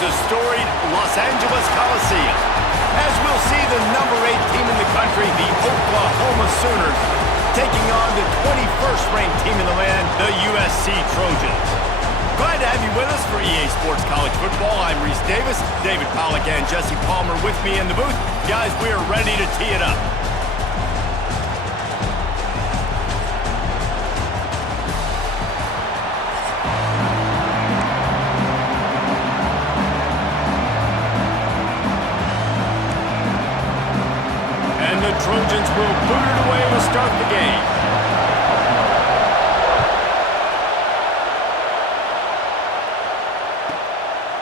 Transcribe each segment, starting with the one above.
the storied Los Angeles Coliseum. As we'll see the number 8 team in the country, the Oklahoma Sooners, taking on the 21st ranked team in the land, the USC Trojans. Glad to have you with us for EA Sports College Football. I'm Reese Davis, David Pollack and Jesse Palmer with me in the booth. Guys, we are ready to tee it up. And the Trojans will boot it away to start the game.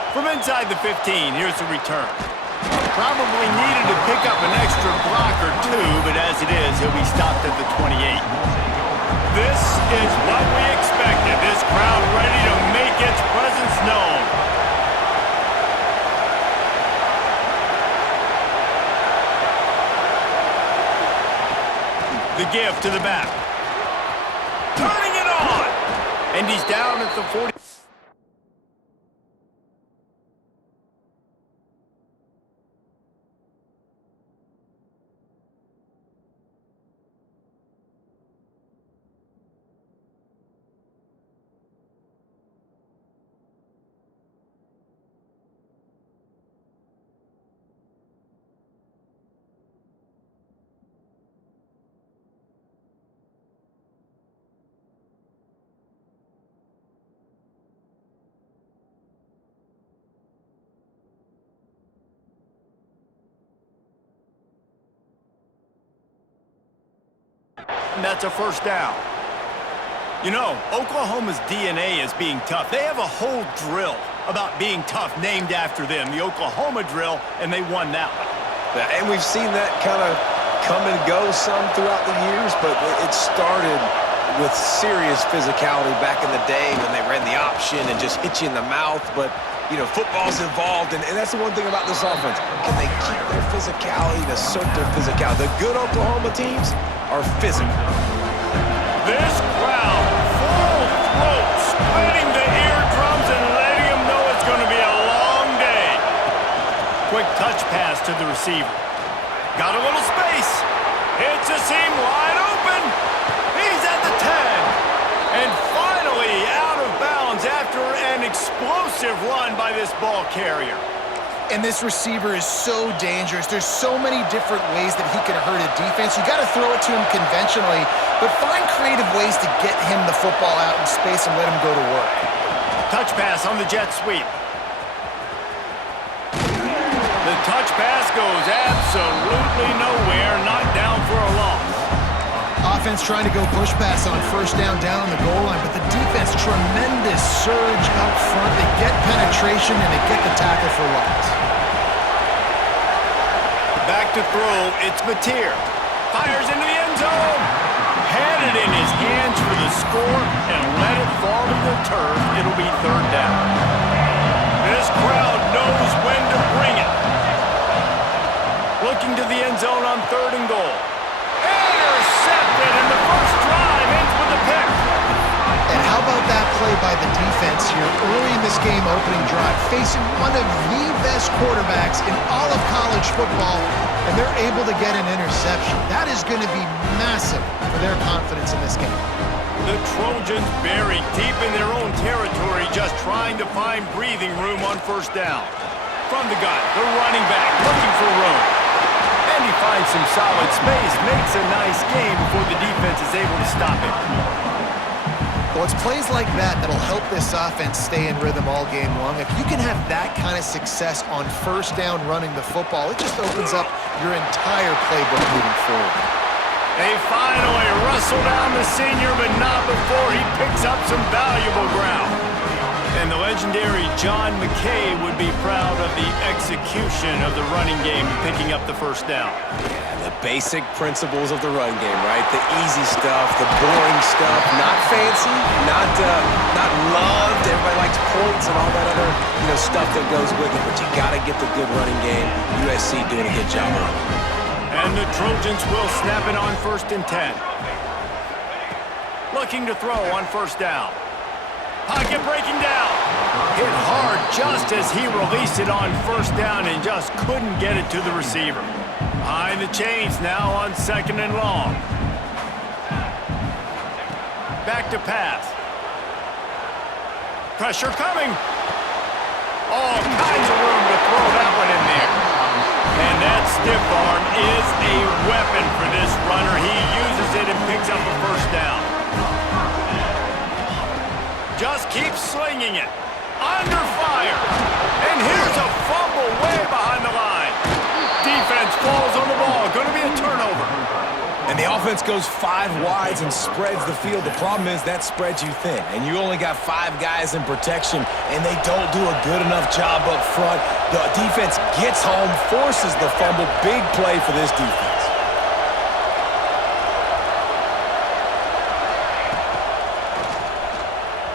From inside the 15, here's the return. Probably needed to pick up an extra block or two, but as it is, he'll be stopped at the 28. This is what we expected. This crowd ready to make its presence known. The give to the back. Turning it on! And he's down at the 40. And that's a first down. You know, Oklahoma's DNA is being tough. They have a whole drill about being tough named after them, the Oklahoma drill, and they won that one. And we've seen that kind of come and go some throughout the years, but it started with serious physicality back in the day when they ran the option and just hit you in the mouth. But, you know, football's involved, and that's the one thing about this offense. Can they keep their physicality, assert their physicality? The good Oklahoma teams are physical. This crowd, full throat, splitting the eardrums and letting them know it's going to be a long day. Quick touch pass to the receiver. Got a little space. Hits a seam wide open. He's at the 10. And finally out of bounds after an explosive run by this ball carrier. And this receiver is so dangerous. There's so many different ways that he can hurt a defense. You got to throw it to him conventionally, but find creative ways to get him the football out in space and let him go to work. Touch pass on the jet sweep. The touch pass goes absolutely nowhere, not down for a loss. Offense trying to go push pass on first down on the goal line, but the defense, tremendous surge up front. They get penetration and they get the tackle for loss. Back to throw, it's Mateer. Fires into the end zone. Had it in his hands for the score and let it fall to the turf. It'll be third down. This crowd knows when to bring it. Looking to the end zone on 3rd and goal. Intercepted, and the first drive ends with a pick. And how about that play by the defense here early in this game opening drive, facing one of the best quarterbacks in all of college football, and they're able to get an interception. That is going to be massive for their confidence in this game. The Trojans buried deep in their own territory, just trying to find breathing room on first down. From the gun, the running back looking for room. And he finds some solid space, makes a nice game before the defense is able to stop him. Well, it's plays like that that'll help this offense stay in rhythm all game long. If you can have that kind of success on first down running the football, it just opens up your entire playbook moving forward. They finally wrestle down the senior, but not before he picks up some valuable ground. And the legendary John McKay would be proud of the execution of the running game, picking up the first down. Yeah, the basic principles of the run game, right? The easy stuff, the boring stuff, not fancy, not loved. Everybody likes points and all that other stuff that goes with it, but you got to get the good running game. USC doing a good job of it. And the Trojans will snap it on 1st and 10. Looking to throw on first down. Pocket breaking down. Hit hard just as he released it on first down and just couldn't get it to the receiver. Behind the chains now on 2nd and long. Back to pass. Pressure coming. All kinds of room to throw that one in there. And that stiff arm is a weapon for this runner. He uses it and picks up a first down. Just keeps slinging it. Under fire. And here's a fumble way behind the line. Defense falls on the ball. Going to be a turnover. And the offense goes 5 wides and spreads the field. The problem is that spreads you thin, and you only got 5 guys in protection, and they don't do a good enough job up front. The defense gets home, forces the fumble. Big play for this defense.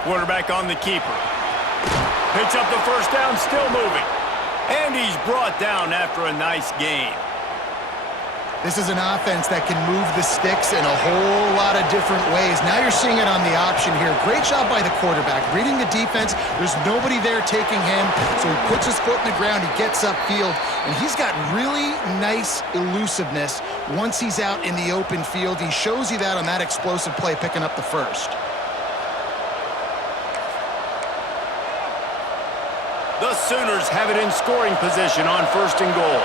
Quarterback on the keeper. Picks up the first down, still moving. And he's brought down after a nice gain. This is an offense that can move the sticks in a whole lot of different ways. Now you're seeing it on the option here. Great job by the quarterback. Reading the defense, there's nobody there taking him, so he puts his foot in the ground, he gets upfield, and he's got really nice elusiveness once he's out in the open field. He shows you that on that explosive play, picking up the first. The Sooners have it in scoring position on 1st and goal.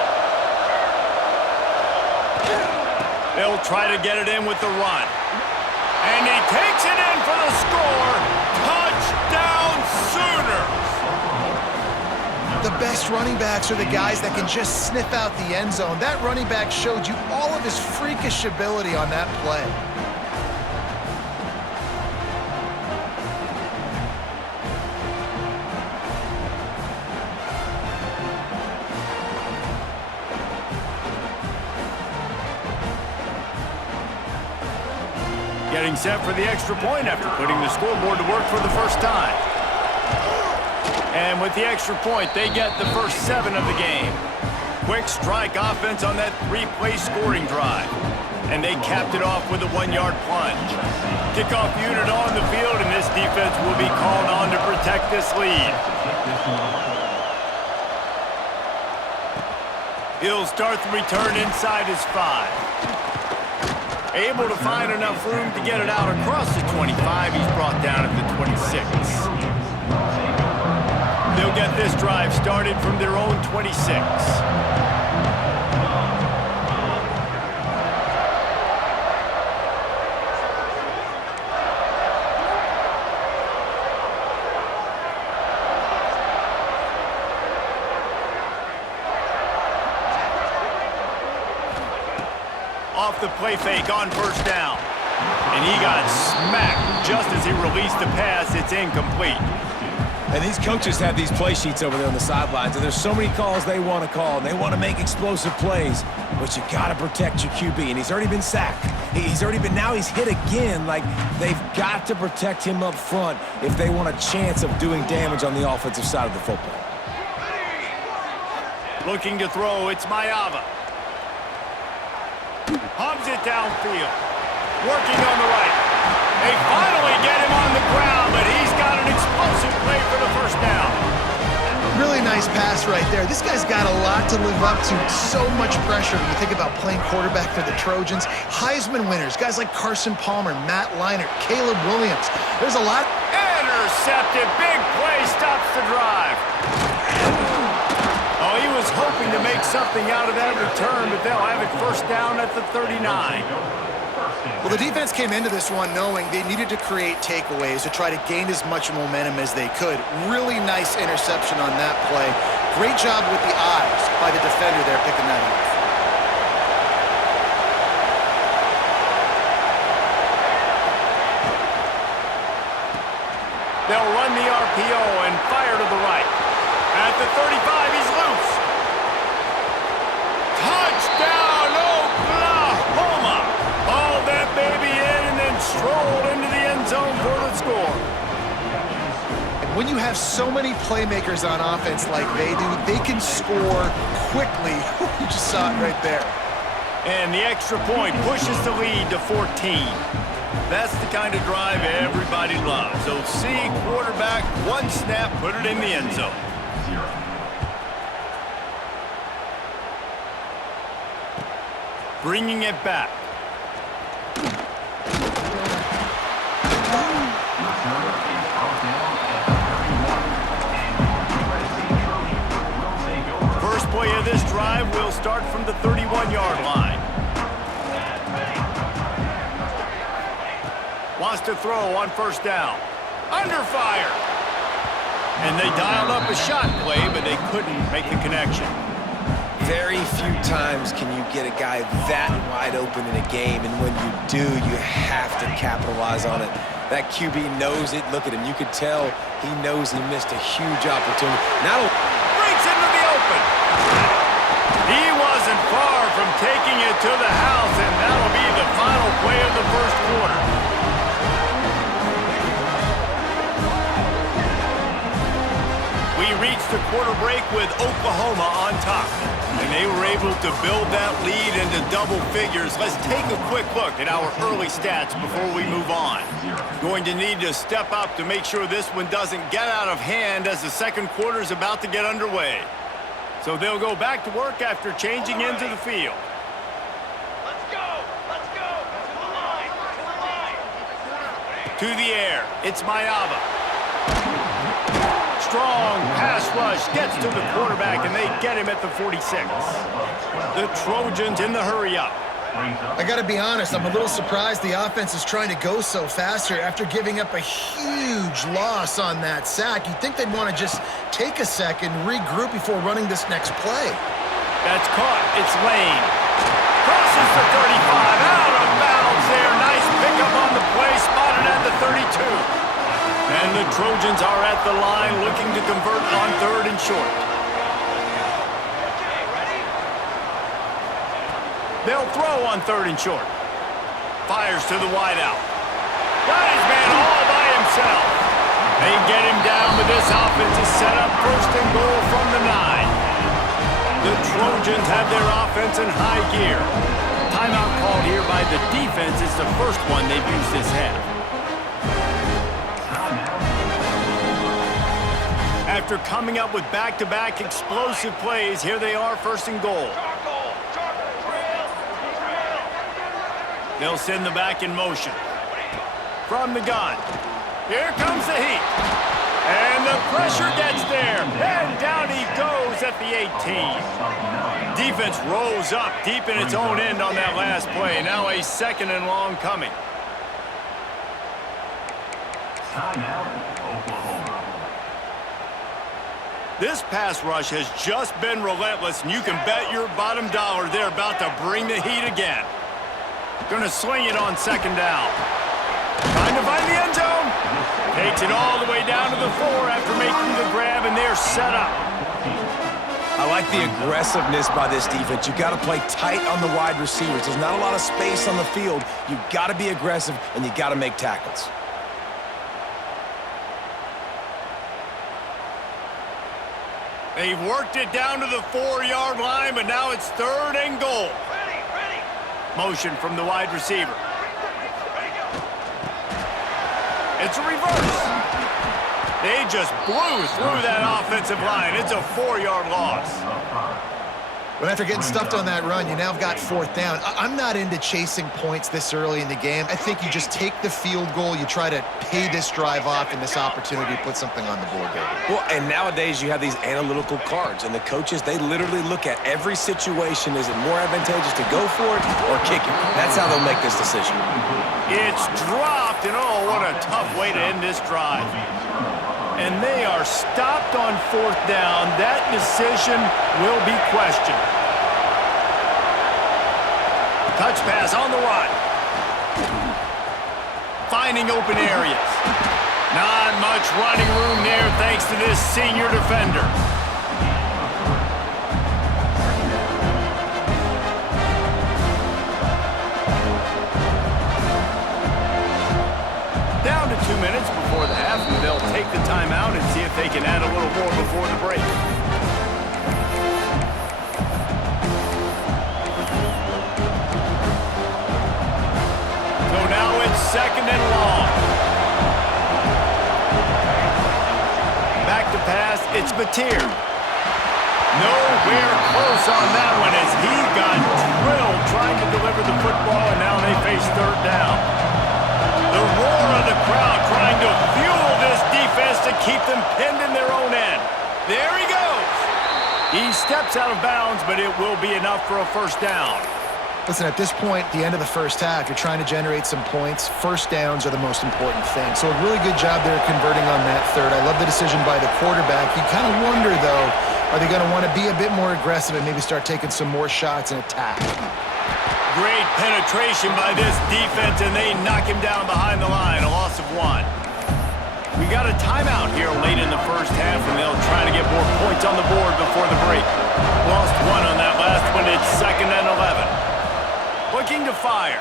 They'll try to get it in with the run. And he takes it in for the score. Touchdown, Sooners! The best running backs are the guys that can just sniff out the end zone. That running back showed you all of his freakish ability on that play. Getting set for the extra point after putting the scoreboard to work for the first time. And with the extra point, they get the first 7 of the game. Quick strike offense on that 3-play scoring drive. And they capped it off with a 1-yard plunge. Kickoff unit on the field, and this defense will be called on to protect this lead. He'll start the return inside his 5. Able to find enough room to get it out across the 25. He's brought down at the 26. They'll get this drive started from their own 26. Off the play fake on first down. And he got smacked just as he released the pass. It's incomplete. And these coaches have these play sheets over there on the sidelines, and there's so many calls they want to call, and they want to make explosive plays, but you got to protect your QB, and he's already been sacked. Now he's hit again. Like, they've got to protect him up front if they want a chance of doing damage on the offensive side of the football. Looking to throw, it's Mayava. Hubs it downfield. Working on the right. They finally get him on the ground, but he's got an explosive play for the first down. Really nice pass right there. This guy's got a lot to live up to. So much pressure when you think about playing quarterback for the Trojans. Heisman winners, guys like Carson Palmer, Matt Leinart, Caleb Williams. There's a lot. Intercepted. Big play stops the drive. Oh, he was hoping to make something out of that return, but they'll have it first down at the 39. Well, the defense came into this one knowing they needed to create takeaways to try to gain as much momentum as they could. Really nice interception on that play. Great job with the eyes by the defender there picking that up. They'll run the RPO and fire to the right. At the 35, he's loose. Touchdown, Oklahoma! Hauled that baby in and then strolled into the end zone for the score. And when you have so many playmakers on offense like they do, they can score quickly. You just saw it right there. And the extra point pushes the lead to 14. That's the kind of drive everybody loves. So see quarterback, one snap, put it in the end zone. Bringing it back. First play of this drive will start from the 31-yard line. Wants to throw on first down. Under fire. And they dialed up a shot play, but they couldn't make the connection. Very few times can you get a guy that wide open in a game, and when you do, you have to capitalize on it. That QB knows it. Look at him. You could tell he knows he missed a huge opportunity. Now breaks into the open. He wasn't far from taking it to the house, and that'll be the final play of the first quarter. We reached the quarter break with Oklahoma on top, and they were able to build that lead into double figures. Let's take a quick look at our early stats before we move on. Going to need to step up to make sure this one doesn't get out of hand as the second quarter is about to get underway. So they'll go back to work after changing into the field. Let's go! Let's go! To the line! To the line! To the air, it's Mayava. Strong pass rush gets to the quarterback, and they get him at the 46. The Trojans in the hurry-up. I got to be honest, I'm a little surprised the offense is trying to go so fast here after giving up a huge loss on that sack. You'd think they'd want to just take a second, regroup before running this next play. That's caught. It's Lane. Crosses the 35. Out of bounds there. Nice pickup on the play. Spotted at the 32. And the Trojans are at the line looking to convert on third and short. They'll throw on third and short. Fires to the wideout. Got his man all by himself. They get him down, but this offense is set up first and goal from the 9. The Trojans have their offense in high gear. Timeout called here by the defense. It's the first one they've used this half. After coming up with back-to-back explosive plays, here they are first and goal. They'll send the back in motion. From the gun. Here comes the heat. And the pressure gets there. And down he goes at the 18. Defense rose up deep in its own end on that last play. Now a second and long coming. This pass rush has just been relentless, and you can bet your bottom dollar they're about to bring the heat again. Gonna swing it on second down. Trying to find the end zone. Takes it all the way down to the 4 after making the grab, and they're set up. I like the aggressiveness by this defense. You got to play tight on the wide receivers. There's not a lot of space on the field. You got to be aggressive, and you got to make tackles. They've worked it down to the 4-yard line, but now it's third and goal. Ready! Motion from the wide receiver. It's a reverse. They just blew through that offensive line. It's a 4-yard loss. But after getting stuffed on that run, you now have got fourth down. I'm not into chasing points this early in the game. I think you just take the field goal, you try to pay this drive off, and this opportunity to put something on the board, baby. Well, and nowadays you have these analytical cards, and the coaches, they literally look at every situation. Is it more advantageous to go for it or kick it? That's how they'll make this decision. It's dropped, and oh, what a tough way to end this drive. And they are stopped on fourth down. That decision will be questioned. Touch pass on the run. Finding open areas. Not much running room there thanks to this senior defender. Down to 2 minutes before the half, and they'll take the timeout and see if they can add a little more before the break. So now it's second and long. Back to pass, it's Mateer. Nowhere close on that one as he got drilled trying to deliver the football, and now they face third down. The roar of the crowd trying to fuel this defense to keep them pinned in their own end. There he goes. He steps out of bounds, but it will be enough for a first down. Listen, at this point, the end of the first half, you're trying to generate some points. First downs are the most important thing. So a really good job there converting on that third. I love the decision by the quarterback. You kind of wonder, though, are they going to want to be a bit more aggressive and maybe start taking some more shots and attack? Great penetration by this defense, and they knock him down behind the line, a loss of 1. We got a timeout here late in the first half, and they'll try to get more points on the board before the break. Lost 1 on that last one. It's 2nd and 11. Looking to fire.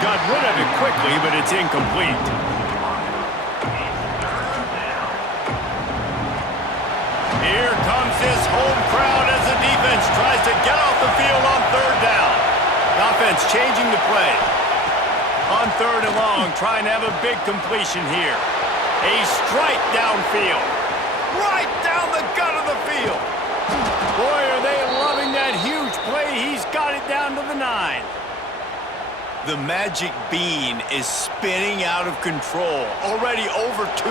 Got rid of it quickly, but it's incomplete. Here comes this home crowd as the defense tries to get off the field on third down. The offense changing the play. On third and long, trying to have a big completion here. A strike downfield. Right down the gut of the field. Boy, are they loving that huge play. He's got it down to the 9. The magic bean is spinning out of control. Already over 200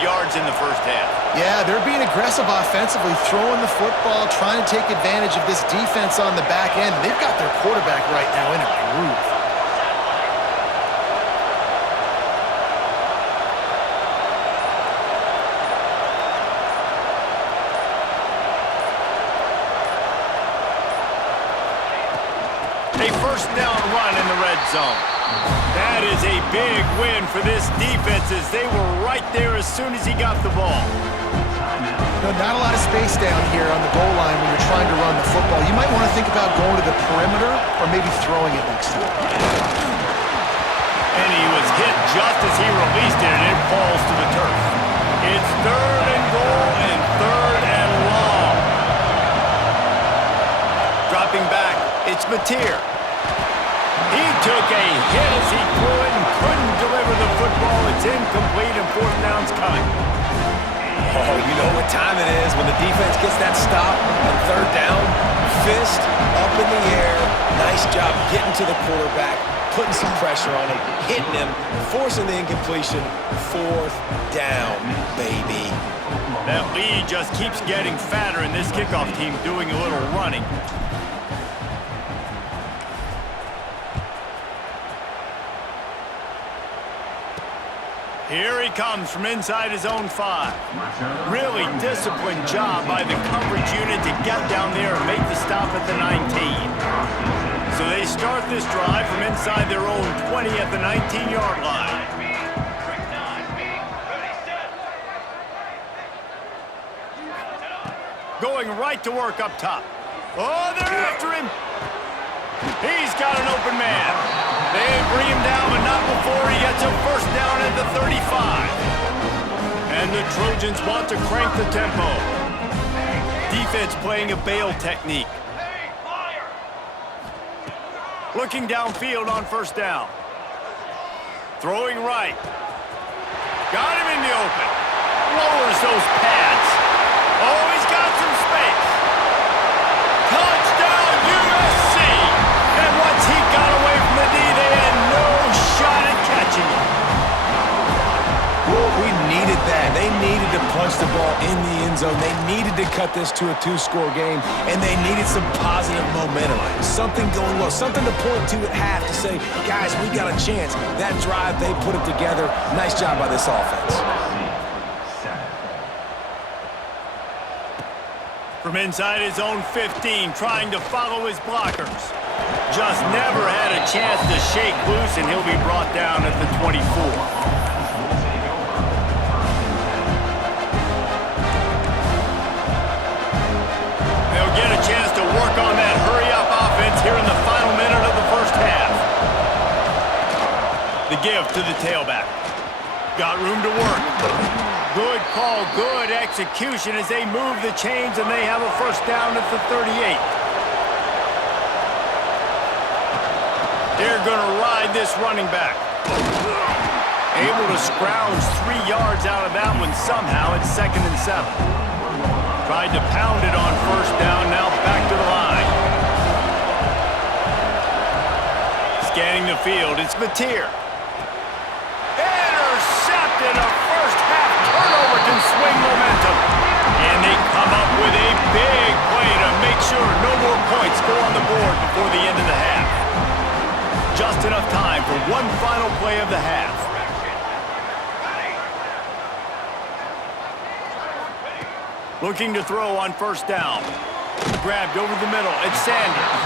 yards in the first half. Yeah, they're being aggressive offensively, throwing the football, trying to take advantage of this defense on the back end. They've got their quarterback right now in a groove. A first down run in the red zone. That is a big win for this defense as they were right there as soon as he got the ball. No, not a lot of space down here on the goal line when you're trying to run the football. You might want to think about going to the perimeter or maybe throwing it next time. And he was hit just as he released it, and it falls to the turf. It's 3rd and goal and 3rd and long. Dropping back, it's Mateer. He took a hit as he threw it and couldn't deliver the football. It's incomplete, and 4th down's coming. Oh, you know what time it is when the defense gets that stop on third down. Fist up in the air. Nice job getting to the quarterback, putting some pressure on him, hitting him, forcing the incompletion. 4th down, baby. That lead just keeps getting fatter, and this kickoff team doing a little running. Here he comes from inside his own 5. Really disciplined job by the coverage unit to get down there and make the stop at the 19. So they start this drive from inside their own 20 at the 19-yard line. Going right to work up top. Oh, they're after him. He's got an open man. They bring him down, but not before he gets a first down at the 35. And the Trojans want to crank the tempo. Defense playing a bail technique. Looking downfield on first down. Throwing right. Got him in the open. Lowers those pads. Oh, he's got some space. Touchdown, USC! And once he got away from the D, they had no shot at catching him. We needed that. They needed to punch the ball in the end zone. They needed to cut this to a 2-score game, and they needed some positive momentum. Something going well, something to point to at half to say, guys, we got a chance. That drive, they put it together. Nice job by this offense. From inside his own 15, trying to follow his blockers. Just never had a chance to shake loose, and he'll be brought down at the 24. They'll get a chance to work on that hurry-up offense here in the final minute of the first half. The give to the tailback. Got room to work. Good call, good execution as they move the chains, and they have a first down at the 38. They're going to ride this running back. Able to scrounge 3 yards out of that one somehow. It's 2nd and 7. Tried to pound it on first down, now back to the line. Scanning the field, it's Mateer. Intercepted, a first-half turnover can swing momentum. And they come up with a big play to make sure no more points go on the board before the end of the half. Just enough time for one final play of the half. Looking to throw on first down. Grabbed over the middle. It's Sanders.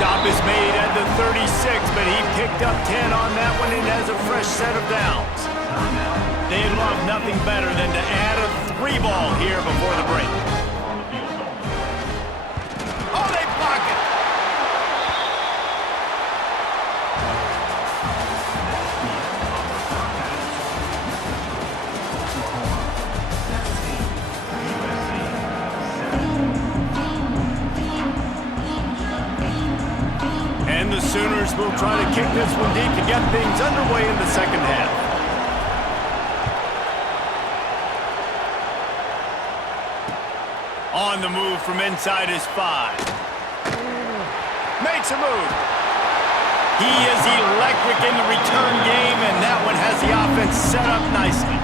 Stop is made at the 36, but he picked up 10 on that one and has a fresh set of downs. They'd love nothing better than to add a 3-ball here before the break. Oh, they block it! And the Sooners will try to kick this one deep to get things underway in the second half. On the move from inside his 5. Makes a move. He is electric in the return game, and that one has the offense set up nicely.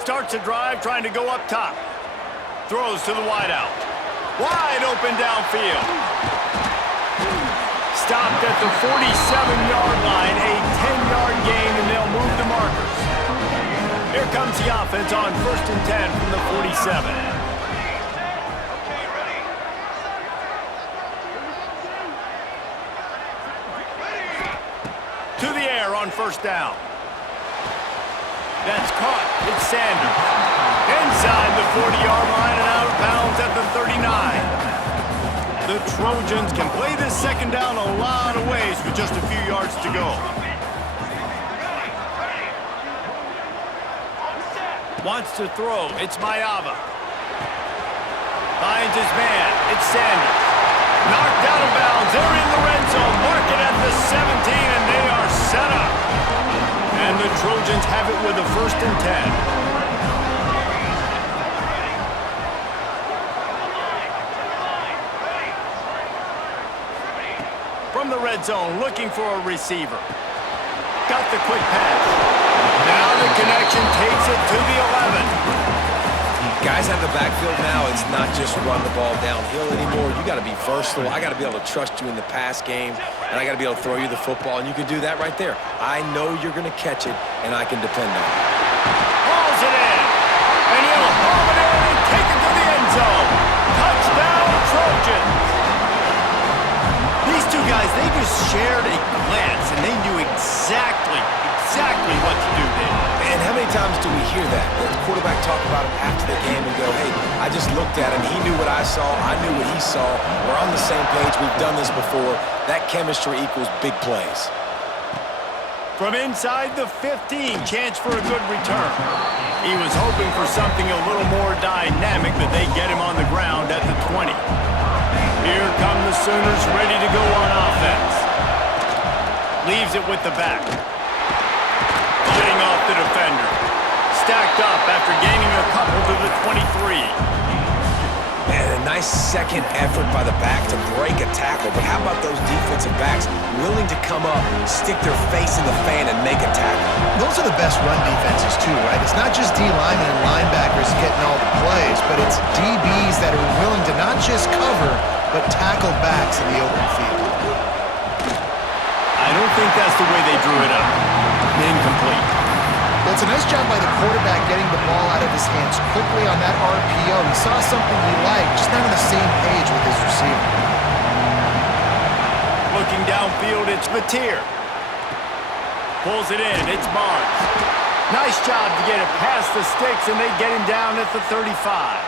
Starts a drive trying to go up top. Throws to the wideout. Wide open downfield. Stopped at the 47-yard line, a 10-yard gain, and they'll move the markers. Here comes the offense on 1st and 10 from the 47. To the air on first down. That's caught. It's Sanders. Inside the 40-yard line and out of bounds at the 39. The Trojans can play this second down a lot of ways with just a few yards to go. Wants to throw. It's Mayava. Finds his man. It's Sanders. Knocked out of bounds. They're in the red zone. Mark it at the 17, and they are set up. And the Trojans have it with a 1st and 10. From the red zone, looking for a receiver. Got the quick pass. Now the connection takes it to the 11. Guys out of the backfield now, it's not just run the ball downhill anymore. You got to be versatile. I got to be able to trust you in the pass game, and I got to be able to throw you the football, and you can do that right there. I know you're going to catch it, and I can depend on it. Hauls it in, and he'll haul it in and take it to the end zone. Touchdown, Trojans. These two guys, they just shared a glance, and they knew exactly what to do there. And how many times do we hear that? The quarterback talk about it after the game and go, hey, I just looked at him. He knew what I saw. I knew what he saw. We're on the same page. We've done this before. That chemistry equals big plays. From inside the 15, chance for a good return. He was hoping for something a little more dynamic, but they get him on the ground at the 20. Here come the Sooners ready to go on offense. Leaves it with the back. Fighting off the defender. Stacked up after gaining a couple to the 23. And a nice second effort by the back to break a tackle. But how about those defensive backs willing to come up, stick their face in the fan, and make a tackle? Those are the best run defenses, too, right? It's not just D-linemen and linebackers getting all the plays, but it's DBs that are willing to not just cover, but tackle backs in the open field. I don't think that's the way they drew it up. Incomplete. Well, it's a nice job by the quarterback getting the ball out of his hands quickly on that RPO. He saw something he liked, just not on the same page with his receiver. Looking downfield, it's Mateer. Pulls it in, it's Barnes. Nice job to get it past the sticks, and they get him down at the 35.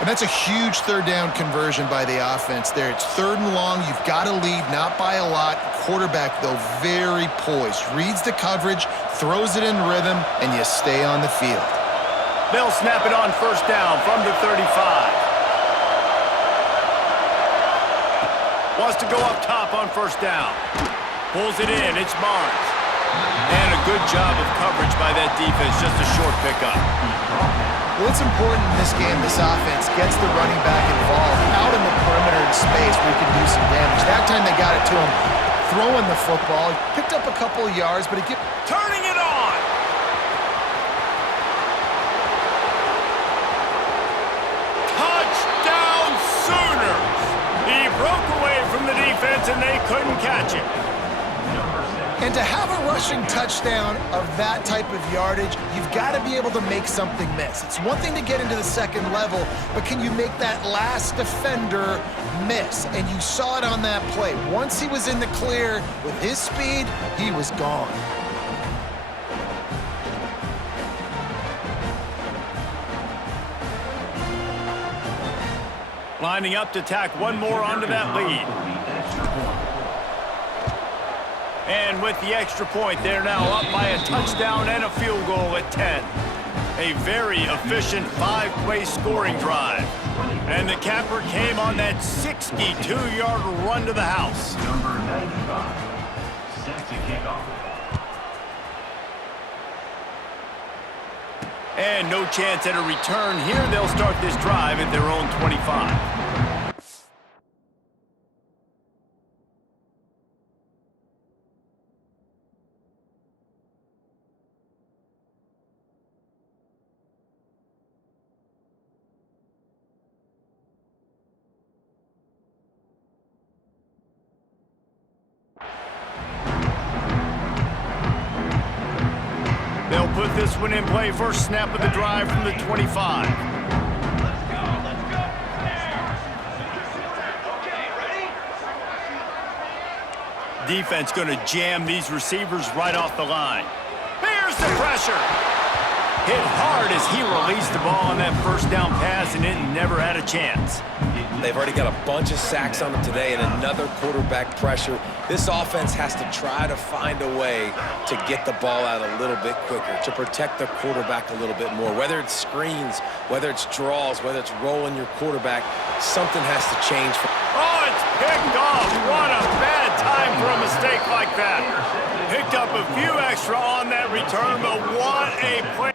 And that's a huge third down conversion by the offense there. It's 3rd and long. You've got to lead, not by a lot. Quarterback, though, very poised. Reads the coverage, throws it in rhythm, and you stay on the field. They'll snap it on first down from the 35. Wants to go up top on first down. Pulls it in. It's Barnes. And a good job of coverage by that defense. Just a short pickup. Well, it's important in this game this offense gets the running back involved out in the perimeter in space where he can do some damage. That time they got it to him throwing the football. He picked up a couple of yards, but it gives... Turning it on! Touchdown Sooners! He broke away from the defense and they couldn't catch him. And to have a rushing touchdown of that type of yardage, you've got to be able to make something miss. It's one thing to get into the second level, but can you make that last defender miss? And you saw it on that play. Once he was in the clear with his speed, he was gone. Lining up to tack one more onto that lead. And with the extra point, they're now up by a touchdown and a field goal at 10. A very efficient 5-play scoring drive. And the capper came on that 62-yard run to the house. Number 95, set to kick off. And no chance at a return here. They'll start this drive at their own 25. They'll put this one in play. First snap of the drive from the 25. Let's go. Okay, ready? Defense going to jam these receivers right off the line. Here's the pressure. Hit hard as he released the ball on that first down pass, and it never had a chance. They've already got a bunch of sacks on them today and another quarterback pressure. This offense has to try to find a way to get the ball out a little bit quicker, to protect their quarterback a little bit more. Whether it's screens, whether it's draws, whether it's rolling your quarterback, something has to change. Oh, it's picked off. What a bad time for a mistake like that. Picked up a few extra on that return, but what a play.